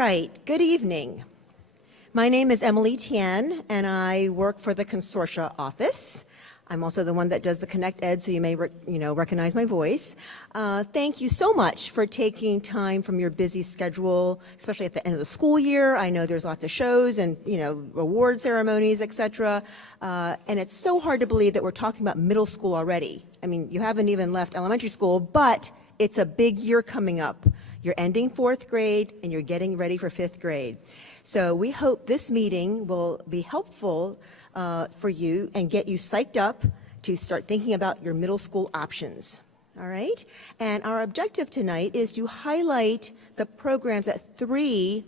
right, good evening. My name is Emily Tian, and I work for the Consortia office. I'm also the one that does the Connect Ed, so you may recognize my voice. Thank you so much for taking time from your busy schedule, especially at the end of the school year. I know there's lots of shows and award ceremonies, etc. And it's so hard to believe that we're talking about middle school already. I mean, you haven't even left elementary school, but it's a big year coming up. You're ending 4th grade and you're getting ready for 5th grade. So we hope this meeting will be helpful for you and get you psyched up to start thinking about your middle school options. All right? And our objective tonight is to highlight the programs at 3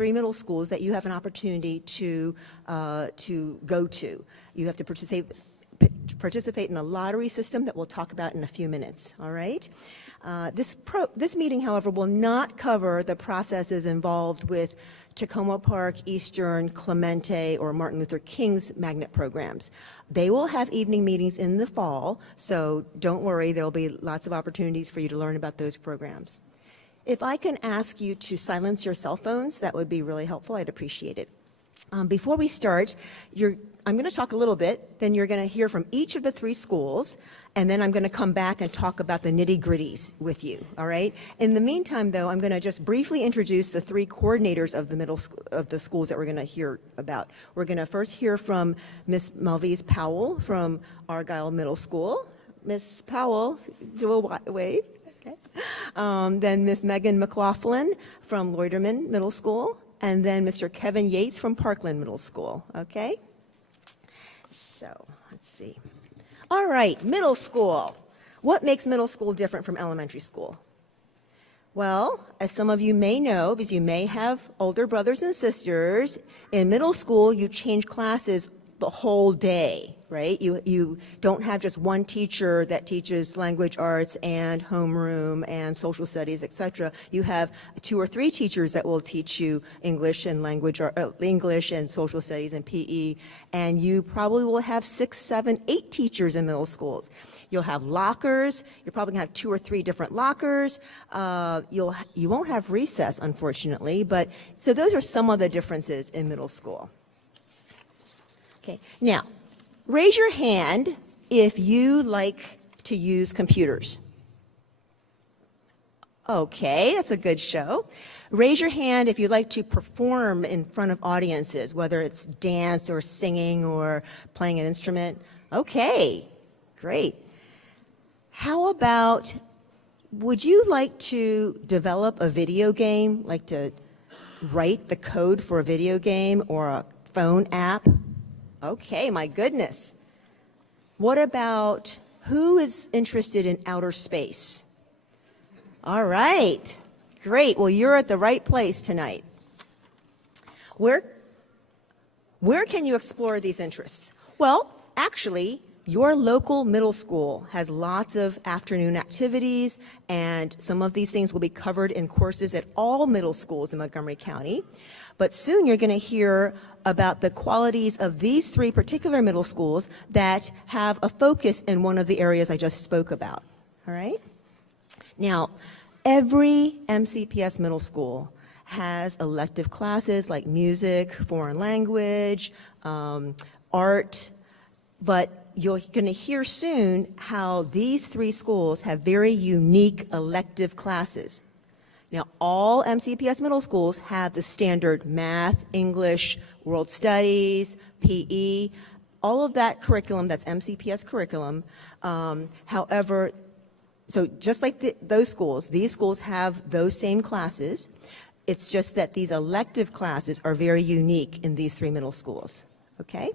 middle schools that you have an opportunity to go to. You have to participate in a lottery system that we'll talk about in a few minutes. All right? This meeting, however, will not cover the processes involved with Tacoma Park, Eastern, Clemente, or Martin Luther King's magnet programs. They will have evening meetings in the fall, so don't worry, there will be lots of opportunities for you to learn about those programs. If I can ask you to silence your cell phones, that would be really helpful. I'd appreciate it. Before we start, I'm going to talk a little bit, then you're going to hear from each of the 3 schools, and then I'm going to come back and talk about the nitty-gritties with you, all right? In the meantime, though, I'm going to just briefly introduce the 3 coordinators of the schools that we're going to hear about. We're going to first hear from Miss Melvise Powell from Argyle Middle School. Miss Powell, do a wave. Okay. Then Miss Megan McLaughlin from Loiterman Middle School, and then Mr. Kevin Yates from Parkland Middle School, okay? So, let's see. All right, middle school. What makes middle school different from elementary school? Well, as some of you may know, because you may have older brothers and sisters, in middle school you change classes the whole day, right? You don't have just one teacher that teaches language arts and homeroom and social studies, etc. You have 2 or 3 teachers that will teach you English and English and social studies and PE, and you probably will have 6, 7, 8 teachers in middle schools. You'll have lockers. You're probably gonna have 2 or 3 different lockers. You won't have recess, unfortunately, but so those are some of the differences in middle school. Okay, now, raise your hand if you like to use computers. Okay, that's a good show. Raise your hand if you like to perform in front of audiences, whether it's dance or singing or playing an instrument. Okay, great. How about, would you like to develop a video game, like to write the code for a video game or a phone app? Okay, my goodness. What about, who is interested in outer space? All right, great. Well, you're at the right place tonight. Where can you explore these interests? Well, actually, your local middle school has lots of afternoon activities, and some of these things will be covered in courses at all middle schools in Montgomery County. But soon you're going to hear about the qualities of these 3 particular middle schools that have a focus in one of the areas I just spoke about. All right? Now, every MCPS middle school has elective classes like music, foreign language, art, but you're going to hear soon how these 3 schools have very unique elective classes. Now, all MCPS middle schools have the standard math, English, world studies, PE, all of that curriculum, that's MCPS curriculum. However, so just like those schools, these schools have those same classes. It's just that these elective classes are very unique in these 3 middle schools, okay?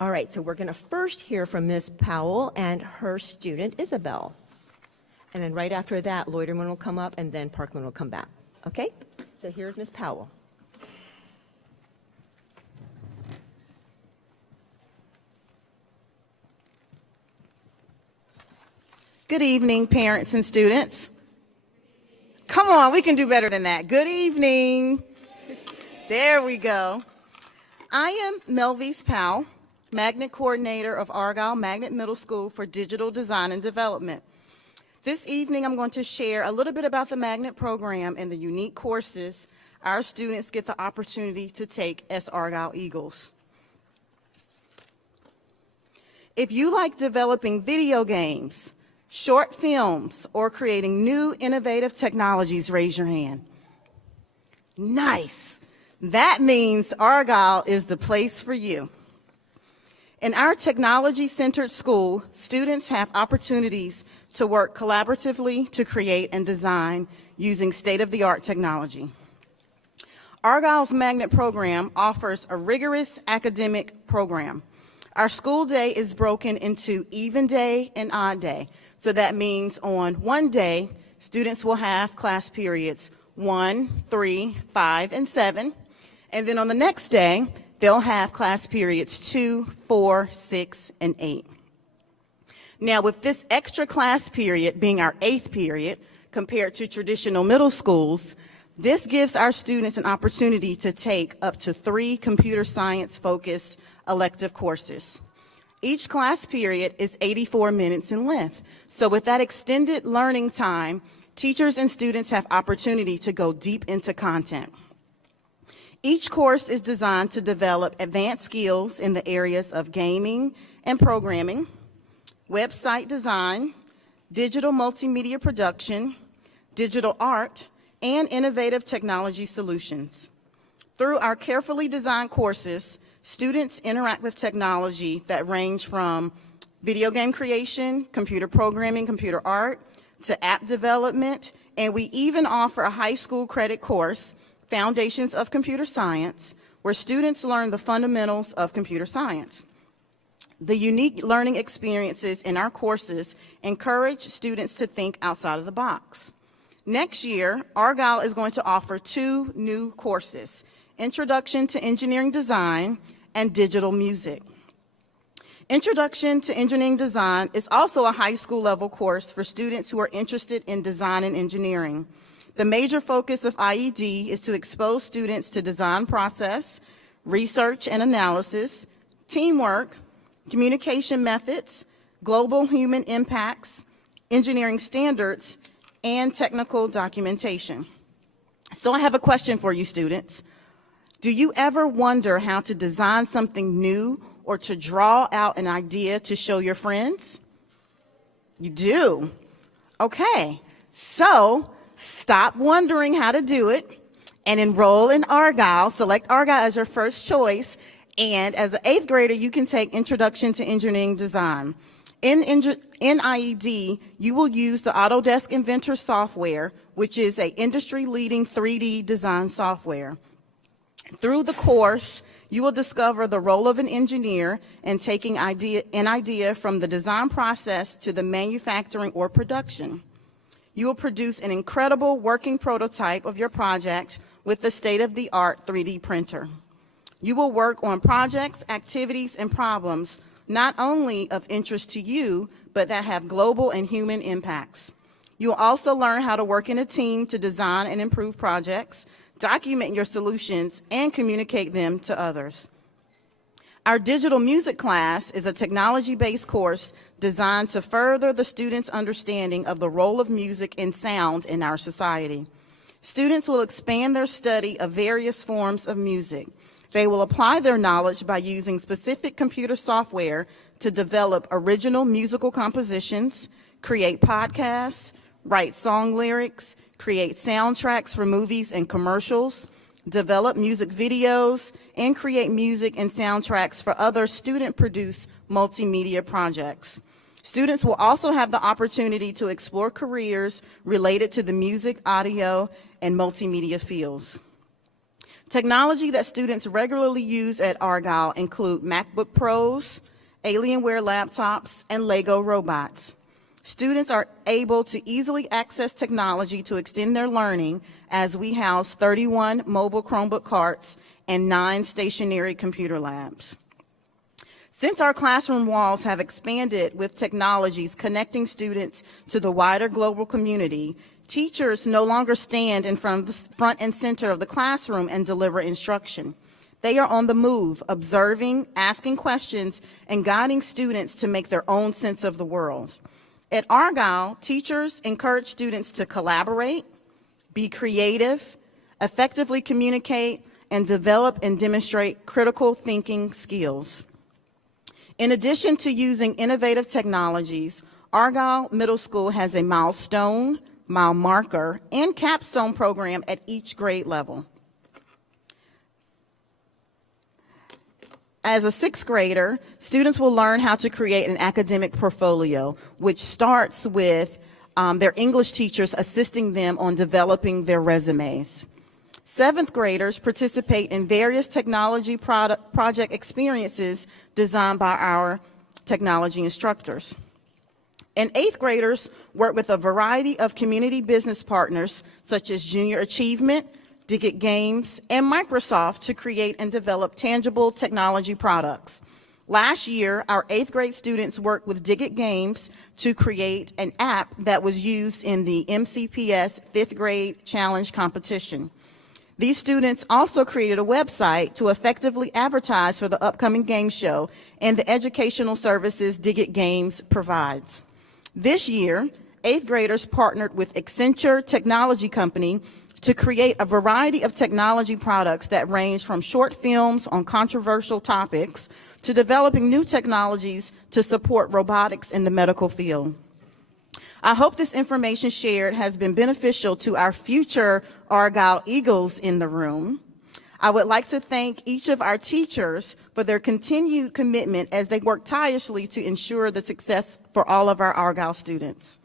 All right, so we're going to first hear from Ms. Powell and her student, Isabel. And then right after that, Loiterman will come up, and then Parkland will come back. Okay? So here's Ms. Powell. Good evening, parents and students. Come on, we can do better than that. Good evening. There we go. I am Melvise Powell, Magnet Coordinator of Argyle Magnet Middle School for Digital Design and Development. This evening, I'm going to share a little bit about the magnet program and the unique courses our students get the opportunity to take as Argyle Eagles. If you like developing video games, short films, or creating new innovative technologies, raise your hand. Nice. That means Argyle is the place for you. In our technology-centered school, students have opportunities to work collaboratively to create and design using state-of-the-art technology. Argyle's magnet program offers a rigorous academic program. Our school day is broken into even day and odd day. So that means on one day, students will have class periods 1, 3, 5, and 7. And then on the next day, they'll have class periods 2, 4, 6, and 8. Now, with this extra class period being our 8th period compared to traditional middle schools, this gives our students an opportunity to take up to 3 computer science-focused elective courses. Each class period is 84 minutes in length. So with that extended learning time, teachers and students have opportunity to go deep into content. Each course is designed to develop advanced skills in the areas of gaming and programming, website design, digital multimedia production, digital art, and innovative technology solutions. Through our carefully designed courses, students interact with technology that range from video game creation, computer programming, computer art, to app development, and we even offer a high school credit course, Foundations of Computer Science, where students learn the fundamentals of computer science. The unique learning experiences in our courses encourage students to think outside of the box. Next year, Argyle is going to offer 2 new courses, Introduction to Engineering Design and Digital Music. Introduction to Engineering Design is also a high school level course for students who are interested in design and engineering. The major focus of IED is to expose students to design process, research and analysis, teamwork, communication methods, global human impacts, engineering standards, and technical documentation. So I have a question for you students. Do you ever wonder how to design something new or to draw out an idea to show your friends? You do? Okay, so stop wondering how to do it and enroll in Argyle. Select Argyle as your first choice, and as an 8th grader, you can take Introduction to Engineering Design. In IED, you will use the Autodesk Inventor software, which is an industry-leading 3D design software. Through the course, you will discover the role of an engineer in taking an idea from the design process to the manufacturing or production. You will produce an incredible working prototype of your project with the state-of-the-art 3D printer. You will work on projects, activities, and problems not only of interest to you, but that have global and human impacts. You will also learn how to work in a team to design and improve projects, document your solutions, and communicate them to others. Our digital music class is a technology-based course designed to further the students' understanding of the role of music and sound in our society. Students will expand their study of various forms of music. They will apply their knowledge by using specific computer software to develop original musical compositions, create podcasts, write song lyrics, create soundtracks for movies and commercials, develop music videos, and create music and soundtracks for other student-produced multimedia projects. Students will also have the opportunity to explore careers related to the music, audio, and multimedia fields. Technology that students regularly use at Argyle include MacBook Pros, Alienware laptops, and Lego robots. Students are able to easily access technology to extend their learning as we house 31 mobile Chromebook carts and 9 stationary computer labs. Since our classroom walls have expanded with technologies connecting students to the wider global community, teachers no longer stand in front and center of the classroom and deliver instruction. They are on the move, observing, asking questions, and guiding students to make their own sense of the world. At Argyle, teachers encourage students to collaborate, be creative, effectively communicate, and develop and demonstrate critical thinking skills. In addition to using innovative technologies, Argyle Middle School has a milestone, mile marker, and capstone program at each grade level. As a sixth grader, students will learn how to create an academic portfolio, which starts with their English teachers assisting them on developing their resumes. Seventh graders participate in various technology project experiences designed by our technology instructors. And eighth graders work with a variety of community business partners such as Junior Achievement, Digit Games, and Microsoft to create and develop tangible technology products. Last year, our eighth grade students worked with Digit Games to create an app that was used in the MCPS fifth grade challenge competition. These students also created a website to effectively advertise for the upcoming game show and the educational services Digit Games provides. This year, eighth graders partnered with Accenture Technology Company to create a variety of technology products that range from short films on controversial topics to developing new technologies to support robotics in the medical field. I hope this information shared has been beneficial to our future Argyle Eagles in the room. I would like to thank each of our teachers for their continued commitment as they work tirelessly to ensure the success for all of our Argyle students.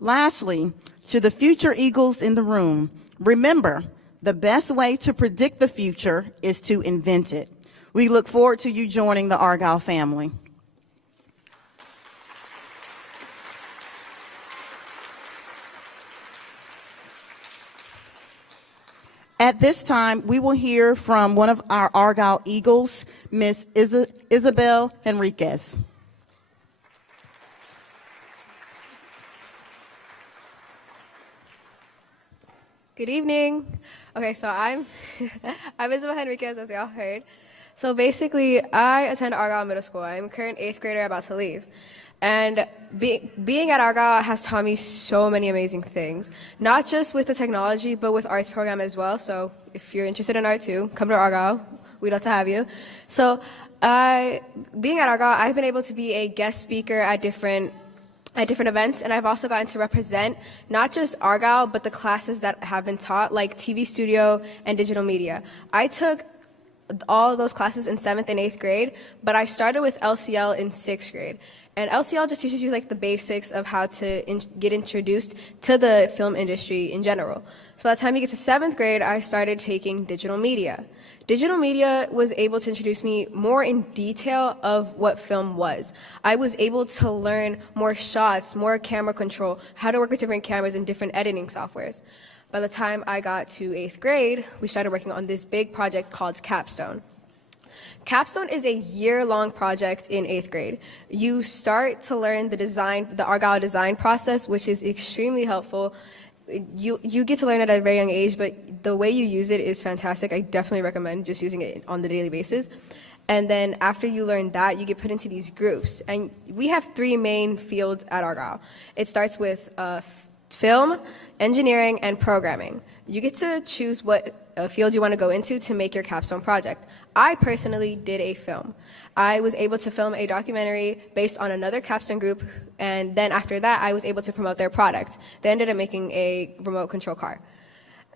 Lastly, to the future Eagles in the room, remember, the best way to predict the future is to invent it. We look forward to you joining the Argyle family. At this time, we will hear from one of our Argyle Eagles, Miss Isabel Henriquez. Good evening. Okay, so I'm Isabel Henriquez, as y'all heard. So basically, I attend Argyle Middle School. I'm a current 8th grader about to leave. And being at Argyle has taught me so many amazing things, not just with the technology, but with arts program as well. So if you're interested in art too, come to Argyle. We'd love to have you. So being at Argyle, I've been able to be a guest speaker at different events, and I've also gotten to represent not just Argyle, but the classes that have been taught, like TV studio and digital media. I took all of those classes in 7th and 8th grade, but I started with LCL in 6th grade. And LCL just teaches you like the basics of how to get introduced to the film industry in general. So by the time you get to 7th grade, I started taking digital media. Digital media was able to introduce me more in detail of what film was. I was able to learn more shots, more camera control, how to work with different cameras and different editing softwares. By the time I got to 8th grade, we started working on this big project called Capstone. Capstone is a year-long project in 8th grade. You start to learn the Argyle design process, which is extremely helpful. You get to learn it at a very young age, but the way you use it is fantastic. I definitely recommend just using it on the daily basis. And then after you learn that, you get put into these groups. And we have 3 main fields at Argyle. It starts with film, engineering, and programming. You get to choose what field you want to go into to make your capstone project. I personally did a film. I was able to film a documentary based on another capstone group, and then after that, I was able to promote their product. They ended up making a remote control car.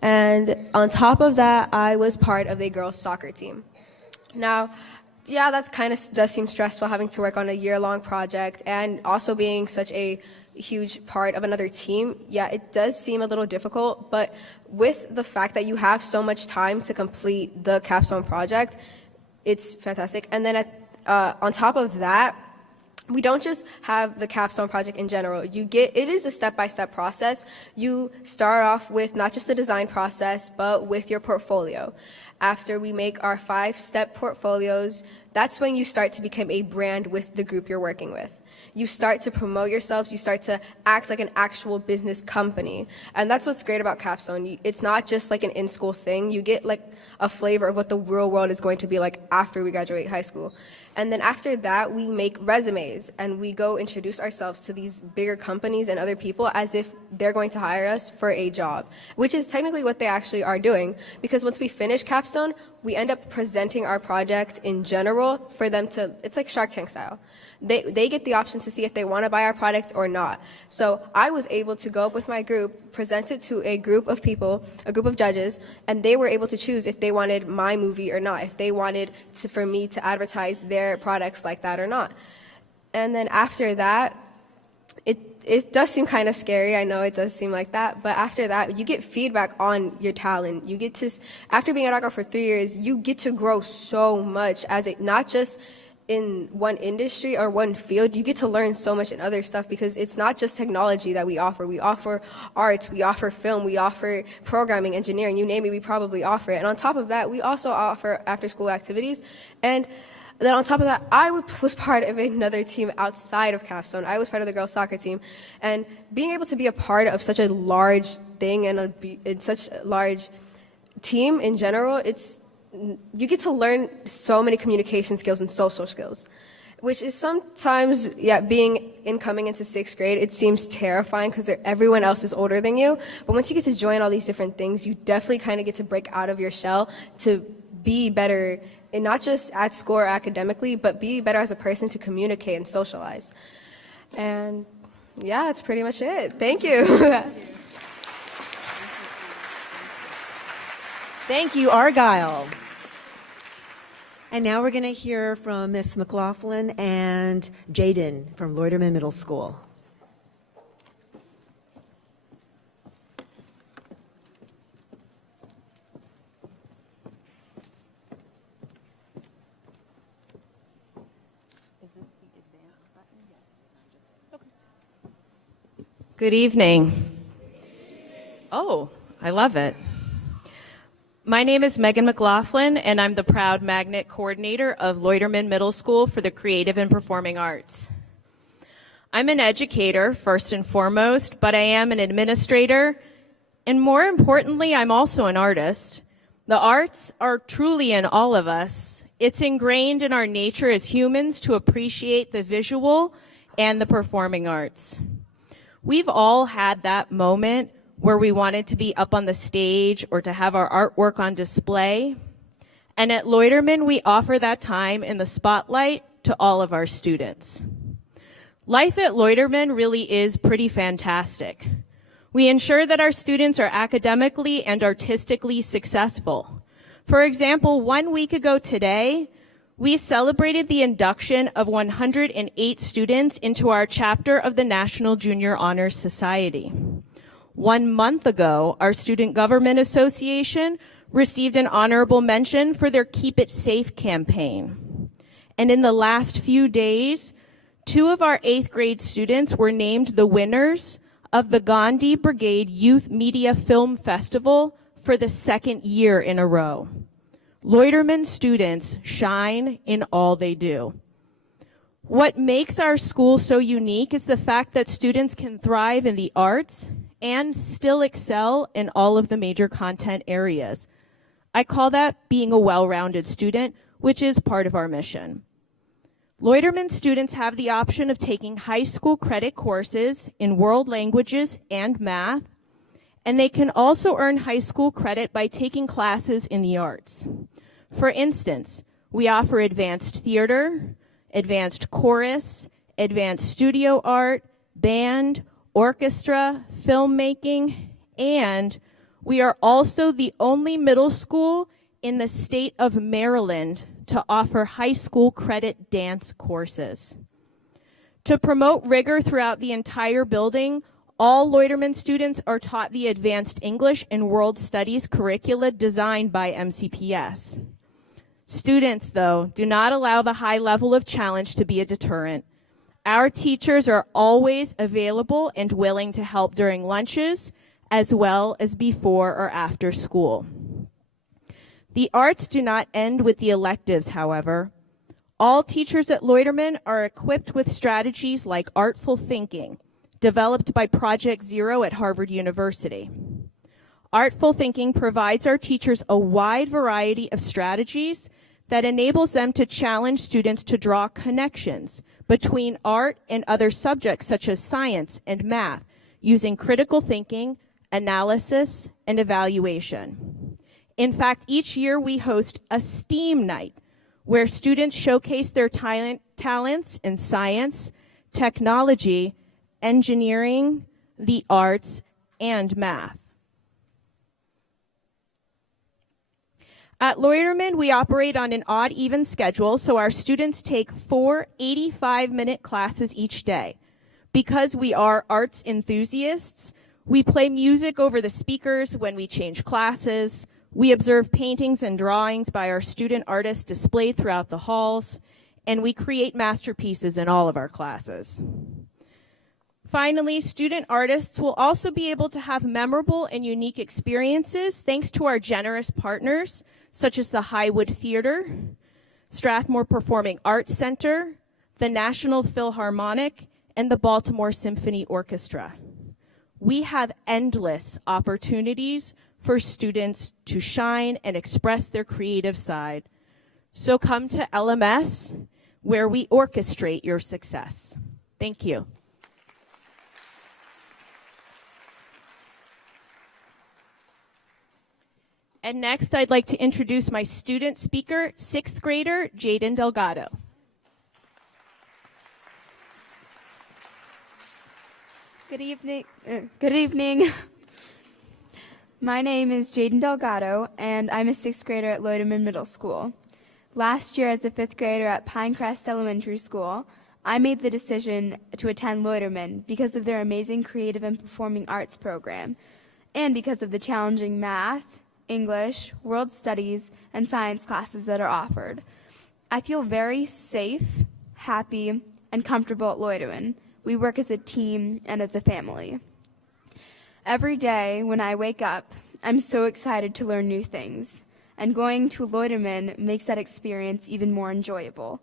And on top of that, I was part of the girls' soccer team. Now, yeah, that kind of does seem stressful, having to work on a year-long project and also being such a huge part of another team. Yeah, it does seem a little difficult, but with the fact that you have so much time to complete the capstone project, it's fantastic. And then on top of that, we don't just have the capstone project in general. It is a step-by-step process. You start off with not just the design process, but with your portfolio. After we make our 5-step portfolios, that's when you start to become a brand with the group you're working with. You start to promote yourselves, you start to act like an actual business company. And that's what's great about Capstone. It's not just like an in-school thing. You get like a flavor of what the real world is going to be like after we graduate high school. And then after that, we make resumes and we go introduce ourselves to these bigger companies and other people as if they're going to hire us for a job, which is technically what they actually are doing. Because once we finish Capstone, we end up presenting our project in general for them to, it's like Shark Tank style. They get the option to see if they want to buy our product or not. So I was able to go up with my group, present it to a group of people, a group of judges, and they were able to choose if they wanted my movie or not, if they wanted for me to advertise their products like that or not. And then after that, it does seem kind of scary. I know it does seem like that. But after that, you get feedback on your talent. You get to, after being at Argyle for 3 years, you get to grow so much as not just in one industry or one field. You get to learn so much in other stuff because it's not just technology that we offer. We offer art, we offer film, we offer programming, engineering, you name it, we probably offer it. And on top of that, we also offer after-school activities. And then on top of that, I was part of another team outside of Capstone. I was part of the girls' soccer team. And being able to be a part of such a large thing and such a large team in general, you get to learn so many communication skills and social skills, which is sometimes, coming into 6th grade, it seems terrifying because everyone else is older than you. But once you get to join all these different things, you definitely kind of get to break out of your shell to be better, and not just at school or academically, but be better as a person to communicate and socialize. And yeah, that's pretty much it. Thank you. Thank you, Argyle. And now we're going to hear from Ms. McLaughlin and Jaden from Loiterman Middle School. Good evening. Oh, I love it. My name is Megan McLaughlin, and I'm the proud magnet coordinator of Loiterman Middle School for the Creative and Performing Arts. I'm an educator, first and foremost, but I am an administrator, and more importantly, I'm also an artist. The arts are truly in all of us. It's ingrained in our nature as humans to appreciate the visual and the performing arts. We've all had that moment where we wanted to be up on the stage or to have our artwork on display. And at Loiterman, we offer that time in the spotlight to all of our students. Life at Loiterman really is pretty fantastic. We ensure that our students are academically and artistically successful. For example, 1 week ago today, we celebrated the induction of 108 students into our chapter of the National Junior Honor Society. 1 month ago, our Student Government Association received an honorable mention for their Keep It Safe campaign. And in the last few days, 2 of our 8th grade students were named the winners of the Gandhi Brigade Youth Media Film Festival for the 2nd year in a row. Loiterman students shine in all they do. What makes our school so unique is the fact that students can thrive in the arts and still excel in all of the major content areas. I call that being a well-rounded student, which is part of our mission. Loiterman students have the option of taking high school credit courses in world languages and math, and they can also earn high school credit by taking classes in the arts. For instance, we offer advanced theater, advanced chorus, advanced studio art, band, orchestra, filmmaking, and we are also the only middle school in the state of Maryland to offer high school credit dance courses. To promote rigor throughout the entire building, all Loiterman students are taught the Advanced English and World Studies curricula designed by MCPS. Students, though, do not allow the high level of challenge to be a deterrent. Our teachers are always available and willing to help during lunches, as well as before or after school. The arts do not end with the electives, however. All teachers at Loiterman are equipped with strategies like artful thinking, developed by Project Zero at Harvard University. Artful thinking provides our teachers a wide variety of strategies that enables them to challenge students to draw connections between art and other subjects such as science and math, using critical thinking, analysis, and evaluation. In fact, each year we host a STEAM night where students showcase their talents in science, technology, engineering, the arts, and math. At Loiterman, we operate on an odd-even schedule, so our students take 4 85-minute classes each day. Because we are arts enthusiasts, we play music over the speakers when we change classes. We observe paintings and drawings by our student artists displayed throughout the halls, and we create masterpieces in all of our classes. Finally, student artists will also be able to have memorable and unique experiences thanks to our generous partners, such as the Highwood Theater, Strathmore Performing Arts Center, the National Philharmonic, and the Baltimore Symphony Orchestra. We have endless opportunities for students to shine and express their creative side. So come to LMS, where we orchestrate your success. Thank you. And next, I'd like to introduce my student speaker, 6th grader, Jaden Delgado. Good evening. My name is Jaden Delgado, and I'm a 6th grader at Loiterman Middle School. Last year, as a 5th grader at Pinecrest Elementary School, I made the decision to attend Loiterman because of their amazing creative and performing arts program, and because of the challenging math, English, world studies, and science classes that are offered. I feel very safe, happy, and comfortable at Loiterman. We work as a team and as a family. Every day when I wake up, I'm so excited to learn new things, and going to Loiterman makes that experience even more enjoyable.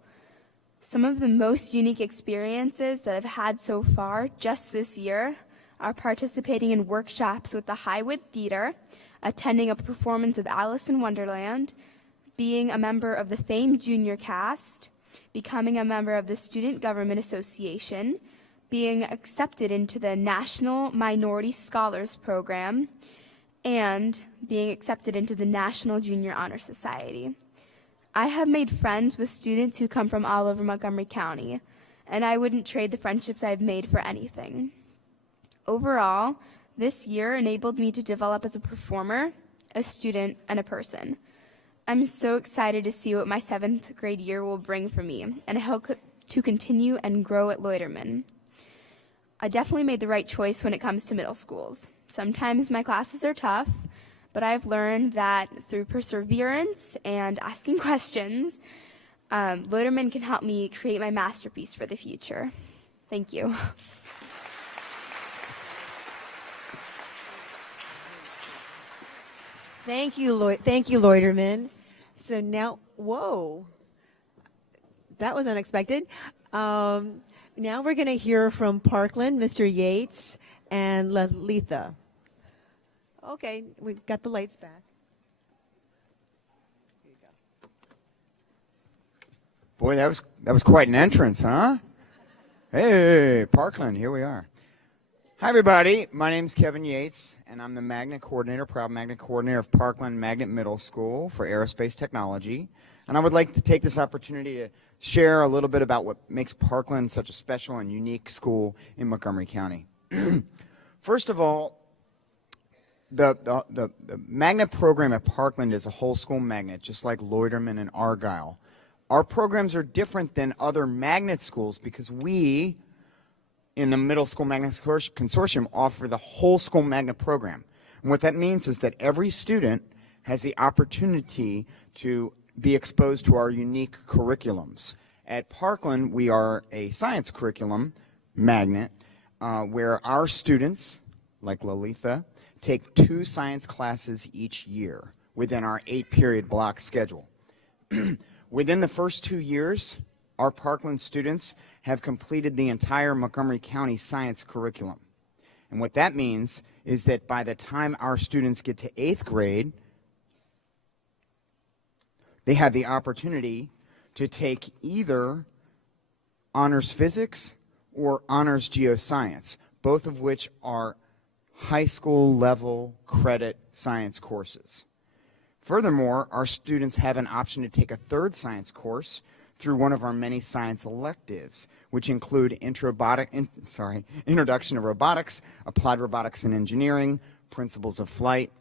Some of the most unique experiences that I've had so far just this year are participating in workshops with the Highwood Theater, attending a performance of Alice in Wonderland, being a member of the famed junior cast, becoming a member of the Student Government Association, being accepted into the National Minority Scholars Program, and being accepted into the National Junior Honor Society. I have made friends with students who come from all over Montgomery County, and I wouldn't trade the friendships I've made for anything. Overall, this year enabled me to develop as a performer, a student, and a person. I'm so excited to see what my 7th grade year will bring for me, and I hope to continue and grow at Loiterman. I definitely made the right choice when it comes to middle schools. Sometimes my classes are tough, but I've learned that through perseverance and asking questions, Loiterman can help me create my masterpiece for the future. Thank you. Thank you, Loiterman. So now, whoa, that was unexpected. Now we're going to hear from Parkland, Mr. Yates, and Letha. Okay, we've got the lights back. Here you go. Boy, that was quite an entrance, huh? Hey, Parkland, here we are. Hi, everybody. My name's Kevin Yates, and I'm the magnet coordinator, proud magnet coordinator of Parkland Magnet Middle School for Aerospace Technology. And I would like to take this opportunity to share a little bit about what makes Parkland such a special and unique school in Montgomery County. First of all, the magnet program at Parkland is a whole school magnet, just like Loiterman and Argyle. Our programs are different than other magnet schools because we, in the Middle School Magnet Consortium, offer the whole school magnet program. And what that means is that every student has the opportunity to be exposed to our unique curriculums. At Parkland, we are a science curriculum magnet where our students, like Lalitha, take 2 science classes each year within our 8-period block schedule. Within the first 2 years, our Parkland students have completed the entire Montgomery County science curriculum. And what that means is that by the time our students get to 8th grade, they have the opportunity to take either honors physics or honors geoscience, both of which are high school level credit science courses. Furthermore, our students have an option to take a third science course through one of our many science electives, which include introduction to robotics, applied robotics and engineering, principles of flight.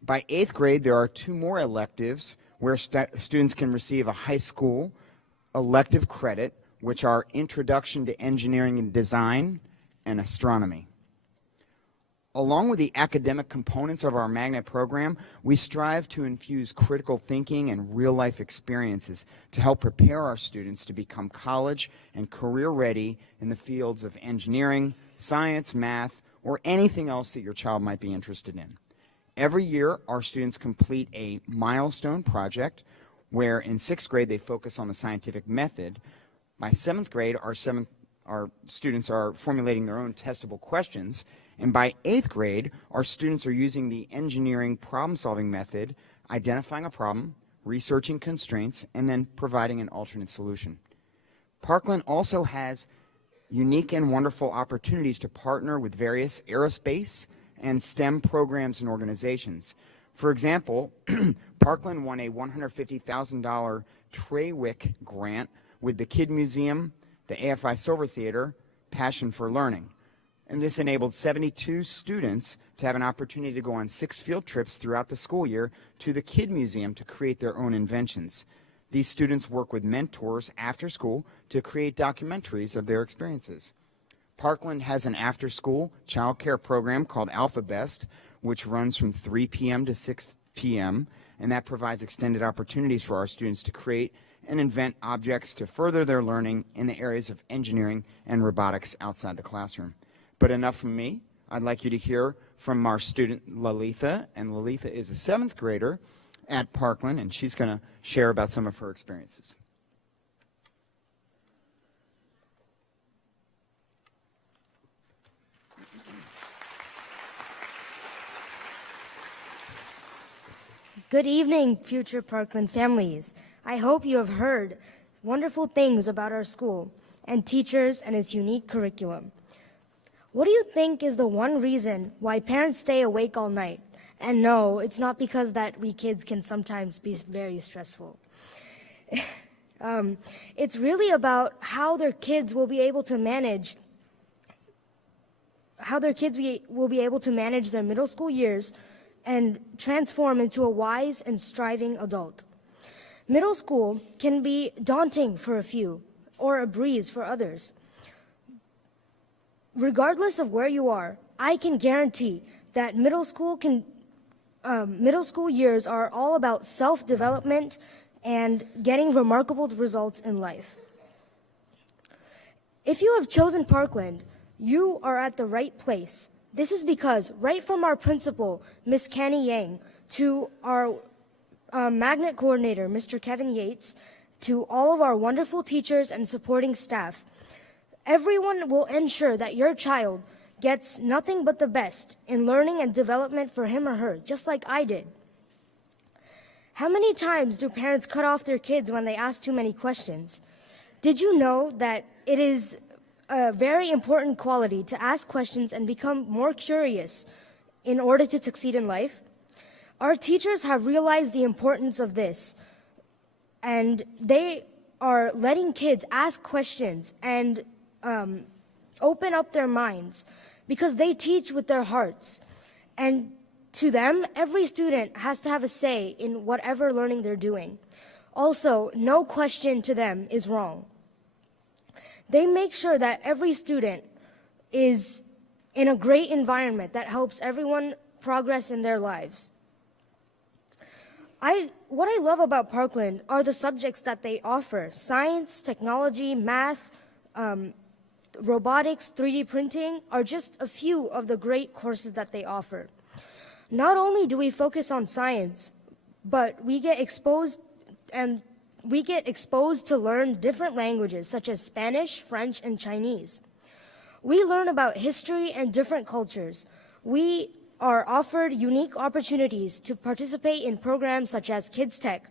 By 8th grade, there are 2 more electives where students can receive a high school elective credit, which are Introduction to Engineering and Design and Astronomy. Along with the academic components of our magnet program, we strive to infuse critical thinking and real-life experiences to help prepare our students to become college and career-ready in the fields of engineering, science, math, or anything else that your child might be interested in. Every year, our students complete a milestone project where in 6th grade they focus on the scientific method. By 7th grade, our students are formulating their own testable questions, and by 8th grade, our students are using the engineering problem-solving method, identifying a problem, researching constraints, and then providing an alternate solution. Parkland also has unique and wonderful opportunities to partner with various aerospace and STEM programs and organizations. For example, Parkland won a $150,000 Trawick grant with the Kid Museum, the AFI Silver Theater, Passion for Learning. And this enabled 72 students to have an opportunity to go on 6 field trips throughout the school year to the Kid Museum to create their own inventions. These students work with mentors after school to create documentaries of their experiences. Parkland has an after-school child care program called Alpha Best, which runs from 3 p.m. to 6 p.m., and that provides extended opportunities for our students to create and invent objects to further their learning in the areas of engineering and robotics outside the classroom. But enough from me. I'd like you to hear from our student Lalitha, and Lalitha is a 7th grader at Parkland, and she's going to share about some of her experiences. Good evening, future Parkland families. I hope you have heard wonderful things about our school and teachers and its unique curriculum. What do you think is the one reason why parents stay awake all night? And no, it's not because that we kids can sometimes be very stressful. It's really about how their kids will be able to manage their middle school years and transform into a wise and striving adult. Middle school can be daunting for a few, or a breeze for others. Regardless of where you are, I can guarantee that middle school years are all about self-development and getting remarkable results in life. If you have chosen Parkland, you are at the right place. This is because right from our principal, Miss Canny Yang, to our magnet coordinator, Mr. Kevin Yates, to all of our wonderful teachers and supporting staff, everyone will ensure that your child gets nothing but the best in learning and development for him or her, just like I did. How many times do parents cut off their kids when they ask too many questions? Did you know that it is a very important quality to ask questions and become more curious in order to succeed in life? Our teachers have realized the importance of this, and they are letting kids ask questions and open up their minds because they teach with their hearts. And to them, every student has to have a say in whatever learning they're doing. Also, no question to them is wrong. They make sure that every student is in a great environment that helps everyone progress in their lives. What I love about Parkland are the subjects that they offer: science, technology, math, robotics, 3D printing are just a few of the great courses that they offer. Not only do we focus on science, but we get exposed and we get exposed to learn different languages such as Spanish, French, and Chinese. We learn about history and different cultures. We are offered unique opportunities to participate in programs such as Kids Tech,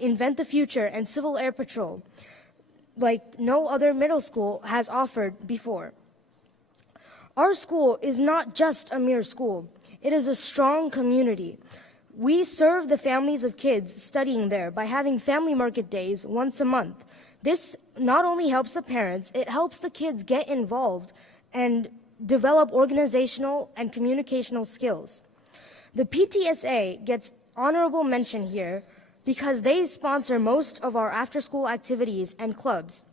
Invent the Future, and Civil Air Patrol, like no other middle school has offered before. Our school is not just a mere school. It is a strong community. We serve the families of kids studying there by having family market days once a month. This not only helps the parents, it helps the kids get involved and develop organizational and communicational skills. The PTSA gets honorable mention here because they sponsor most of our after-school activities and clubs.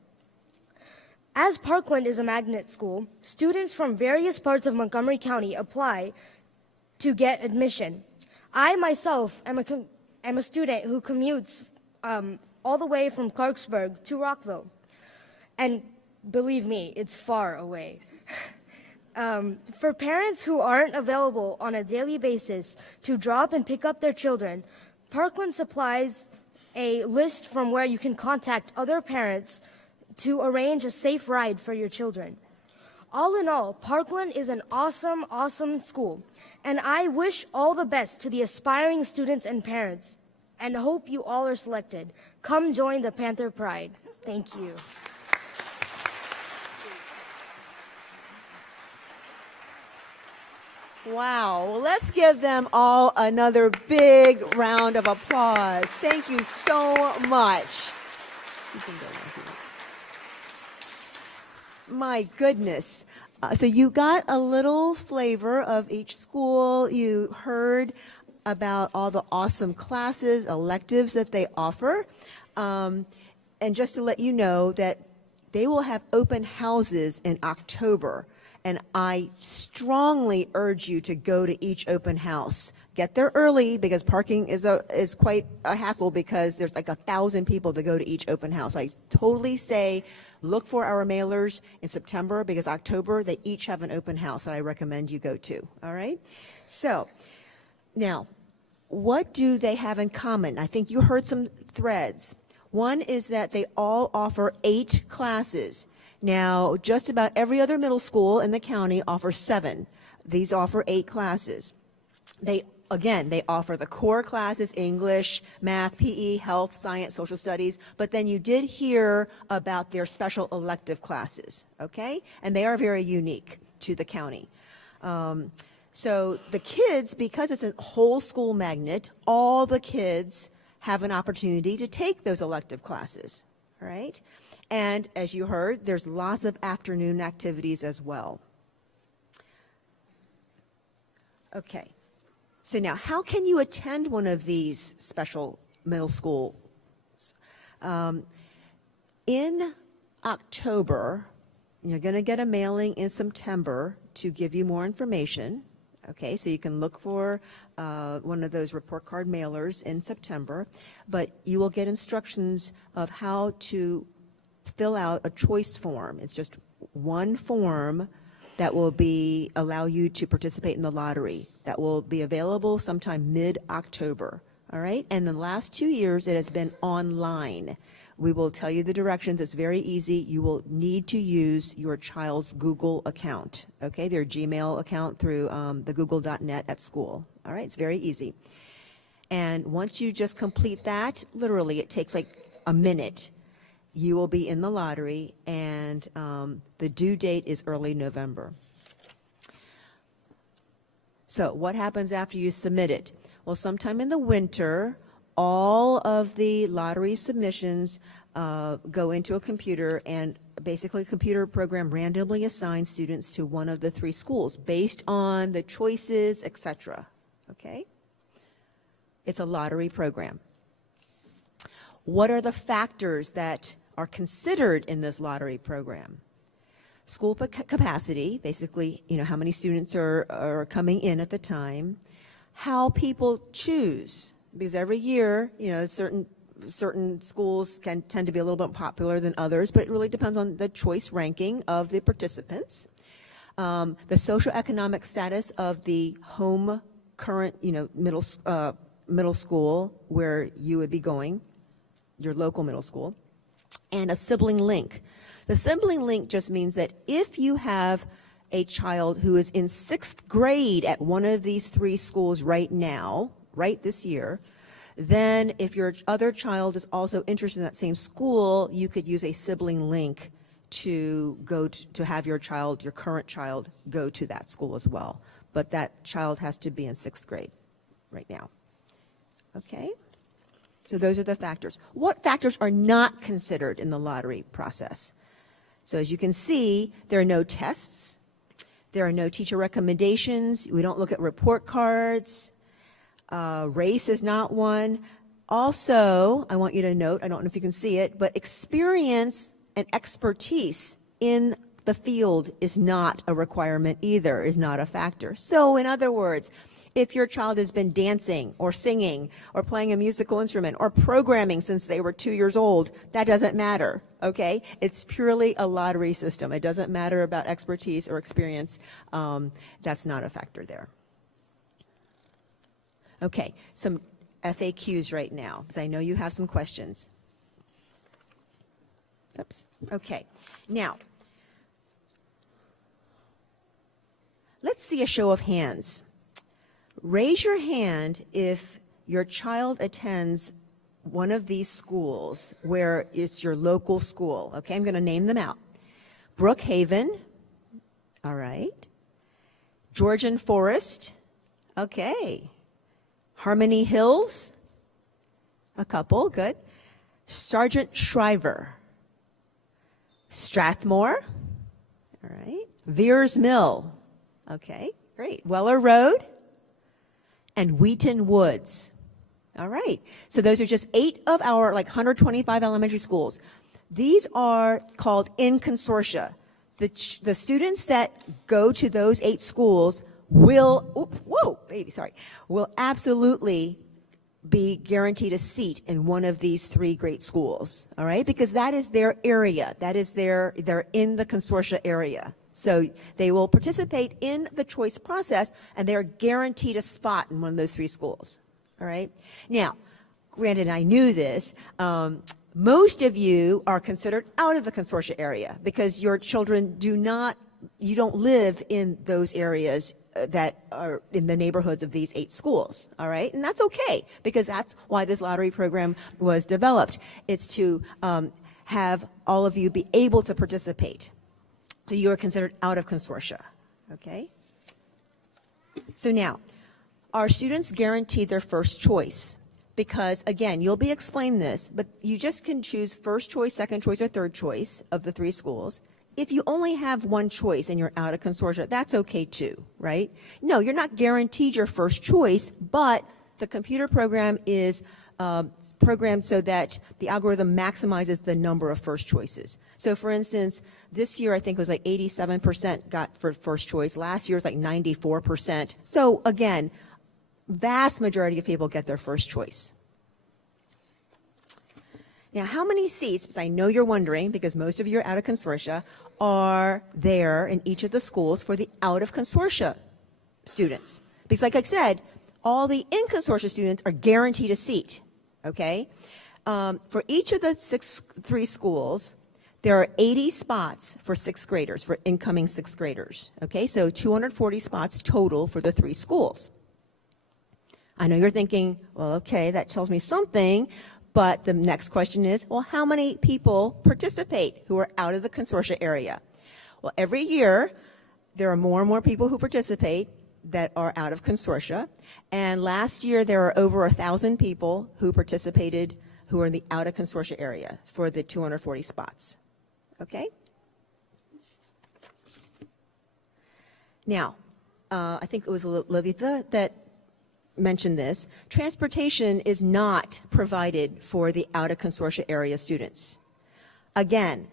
As Parkland is a magnet school, students from various parts of Montgomery County apply to get admission. I myself am a student who commutes all the way from Clarksburg to Rockville. And believe me, it's far away. For parents who aren't available on a daily basis to drop and pick up their children, Parkland supplies a list from where you can contact other parents to arrange a safe ride for your children. All in all, Parkland is an awesome, awesome school, and I wish all the best to the aspiring students and parents, and hope you all are selected. Come join the Panther Pride. Thank you. Wow, well, let's give them all another big round of applause. Thank you so much. You can go right here. My goodness. So you got a little flavor of each school. You heard about all the awesome classes, electives that they offer. And just to let you know that they will have open houses in October. And I strongly urge you to go to each open house. Get there early because parking is quite a hassle because there's like 1,000 people that go to each open house. I totally say look for our mailers in September because October they each have an open house that I recommend you go to. All right? So now, what do they have in common? I think you heard some threads. One is that they all offer 8 classes. Now, just about every other middle school in the county offers 7. These offer 8 classes. They offer the core classes, English, math, PE, health, science, social studies, but then you did hear about their special elective classes, okay? And they are very unique to the county. So the kids, because it's a whole school magnet, all the kids have an opportunity to take those elective classes, all right? And as you heard, there's lots of afternoon activities as well. Okay, so now how can you attend one of these special middle schools? In October, you're going to get a mailing in September to give you more information. Okay, so you can look for one of those report card mailers in September, but you will get instructions of how to fill out a choice form. It's just one form that will allow you to participate in the lottery. That will be available sometime mid-October, all right? And the last 2 years, it has been online. We will tell you the directions. It's very easy. You will need to use your child's Google account, okay? Their Gmail account through the google.net at school, all right? It's very easy. And once you just complete that, literally, it takes like a minute. You will be in the lottery, and the due date is early November. So what happens after you submit it? Well, sometime in the winter, all of the lottery submissions go into a computer, and basically a computer program randomly assigns students to one of the 3 schools based on the choices, etc. Okay? It's a lottery program. What are the factors that are considered in this lottery program? School capacity, basically, how many students are coming in at the time, how people choose, because every year, certain schools can tend to be a little bit popular than others, but it really depends on the choice ranking of the participants, the socioeconomic status of the home current, middle school where you would be going, your local middle school, and a sibling link. The sibling link just means that if you have a child who is in 6th grade at one of these 3 schools right now, right this year, then if your other child is also interested in that same school, you could use a sibling link to go to have your child, your current child, go to that school as well. But that child has to be in 6th grade right now. Okay? So those are the factors. What factors are not considered in the lottery process? So as you can see, there are no tests. There are no teacher recommendations. We don't look at report cards. Race is not one. Also, I want you to note, I don't know if you can see it, but experience and expertise in the field is not a requirement either, is not a factor. So in other words, if your child has been dancing or singing or playing a musical instrument or programming since they were 2 years old, that doesn't matter, okay? It's purely a lottery system. It doesn't matter about expertise or experience. That's not a factor there. Okay, some FAQs right now, because I know you have some questions. Oops, okay. Now, let's see a show of hands. Raise your hand if your child attends one of these schools where it's your local school. Okay, I'm going to name them out. Brookhaven, all right. Georgian Forest, okay. Harmony Hills, a couple, good. Sergeant Shriver. Strathmore, all right. Veers Mill, okay, great. Weller Road, and Wheaton Woods. All right, so those are just 8 of our 125 elementary schools. These are called in consortia. The students that go to those 8 schools will, will absolutely be guaranteed a seat in one of these 3 great schools, all right? Because that is their area. That is they're in the consortia area. So they will participate in the choice process, and they're guaranteed a spot in one of those 3 schools, all right? Now, granted, I knew this. Most of you are considered out of the consortia area because your children you don't live in those areas that are in the neighborhoods of these 8 schools, all right? And that's okay, because that's why this lottery program was developed. It's to have all of you be able to participate. So you are considered out of consortia, okay? So now, are students guaranteed their first choice? Because, again, you'll be explained this, but you just can choose first choice, second choice, or third choice of the 3 schools. If you only have one choice and you're out of consortia, that's okay too, right? No, you're not guaranteed your first choice, but the computer program is programmed so that the algorithm maximizes the number of first choices. So for instance, this year I think it was 87% got for first choice. Last year was 94%. So again, vast majority of people get their first choice. Now, how many seats, because I know you're wondering, because most of you are out of consortia, are there in each of the schools for the out of consortia students? Because like I said, all the in consortia students are guaranteed a seat, okay? For each of the 3 schools, there are 80 spots for 6th graders, for incoming 6th graders, okay? So 240 spots total for the 3 schools. I know you're thinking, well, okay, that tells me something. But the next question is, well, how many people participate who are out of the consortia area? Well, every year, there are more and more people who participate that are out of consortia. And last year, there are over 1,000 people who participated who are in the out of consortia area for the 240 spots. Okay? Now, I think it was Lolita that mentioned this. Transportation is not provided for the out of consortia area students. Again,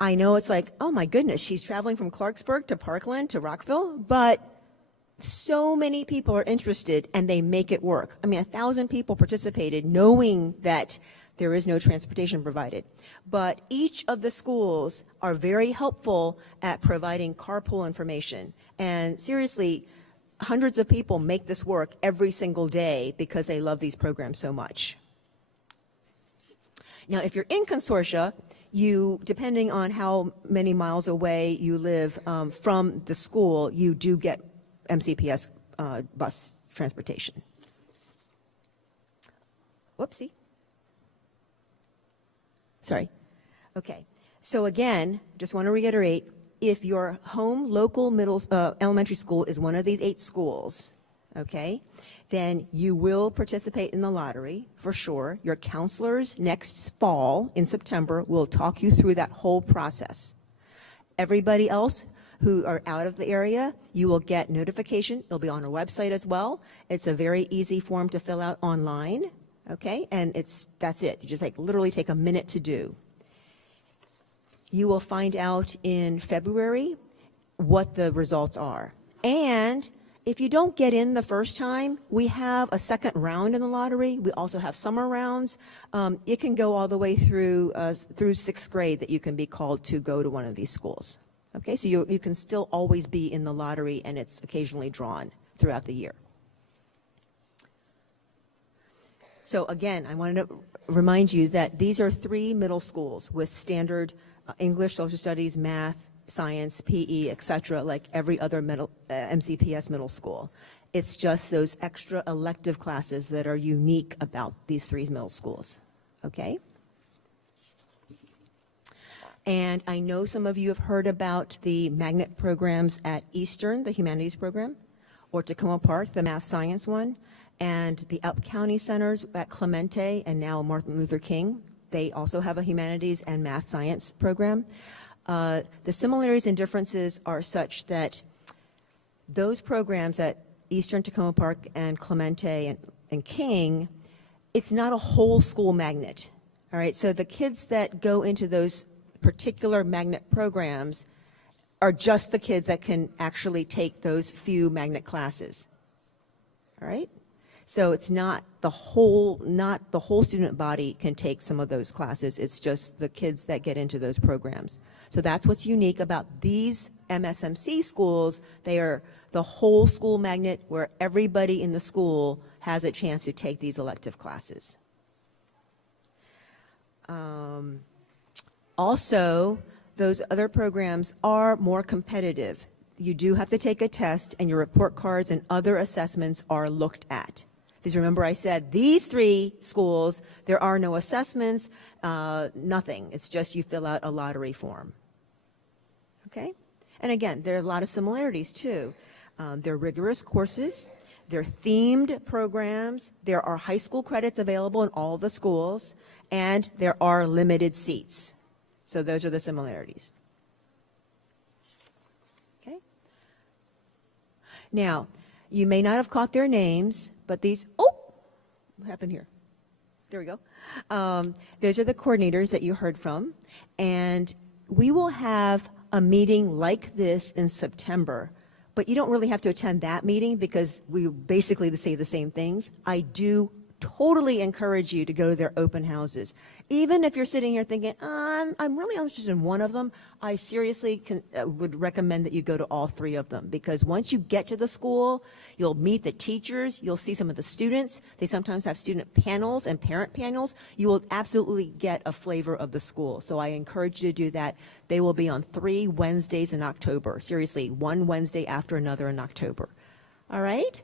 I know it's like, oh my goodness, she's traveling from Clarksburg to Parkland to Rockville, but so many people are interested and they make it work. I mean, 1,000 people participated knowing that there is no transportation provided. But each of the schools are very helpful at providing carpool information. And seriously, hundreds of people make this work every single day because they love these programs so much. Now, if you're in consortia, you, depending on how many miles away you live from the school, you do get MCPS bus transportation. Whoopsie. Sorry. Okay. So again, just want to reiterate, if your home local elementary school is one of these 8 schools, okay, then you will participate in the lottery for sure. Your counselors next fall in September will talk you through that whole process. Everybody else who are out of the area, you will get notification. It'll be on our website as well. It's a very easy form to fill out online, okay? And that's it. You just literally take a minute to do. You will find out in February what the results are. And if you don't get in the first time, we have a second round in the lottery. We also have summer rounds. It can go all the way through 6th grade that you can be called to go to one of these schools. Okay, so you can still always be in the lottery, and it's occasionally drawn throughout the year. So again, I wanted to remind you that these are 3 middle schools with standard English, social studies, math, science, PE, etc., like every other MCPS middle school. It's just those extra elective classes that are unique about these 3 middle schools, okay? And I know some of you have heard about the magnet programs at Eastern, the humanities program, or Tacoma Park, the math science one, and the Up County Centers at Clemente and now Martin Luther King. They also have a humanities and math science program. The similarities and differences are such that those programs at Eastern, Tacoma Park, and Clemente and King, it's not a whole school magnet. All right, so the kids that go into those particular magnet programs are just the kids that can actually take those few magnet classes. All right? So it's not the whole student body can take some of those classes. It's just the kids that get into those programs. So that's what's unique about these MSMC schools. They are the whole school magnet where everybody in the school has a chance to take these elective classes. Also, those other programs are more competitive. You do have to take a test, and your report cards and other assessments are looked at. Because remember I said these 3 schools, there are no assessments, nothing. It's just you fill out a lottery form. Okay? And again, there are a lot of similarities too. They're rigorous courses. They're themed programs. There are high school credits available in all the schools, and there are limited seats. So those are the similarities. Okay? Now, you may not have caught their names, but these, what happened here? There we go. Those are the coordinators that you heard from, and we will have a meeting like this in September, but you don't really have to attend that meeting because we basically say the same things. I do totally encourage you to go to their open houses. Even if you're sitting here thinking, I'm really interested in one of them, I seriously would recommend that you go to all 3 of them, because once you get to the school, you'll meet the teachers, you'll see some of the students. They sometimes have student panels and parent panels. You will absolutely get a flavor of the school. So I encourage you to do that. They will be on 3 Wednesdays in October. Seriously, one Wednesday after another in October. All right?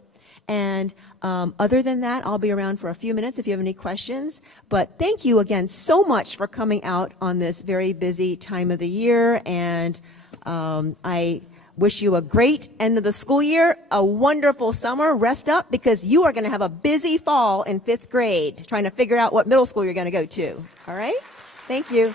And other than that, I'll be around for a few minutes if you have any questions. But thank you again so much for coming out on this very busy time of the year. And I wish you a great end of the school year, a wonderful summer. Rest up, because you are going to have a busy fall in 5th grade trying to figure out what middle school you're going to go to. All right? Thank you.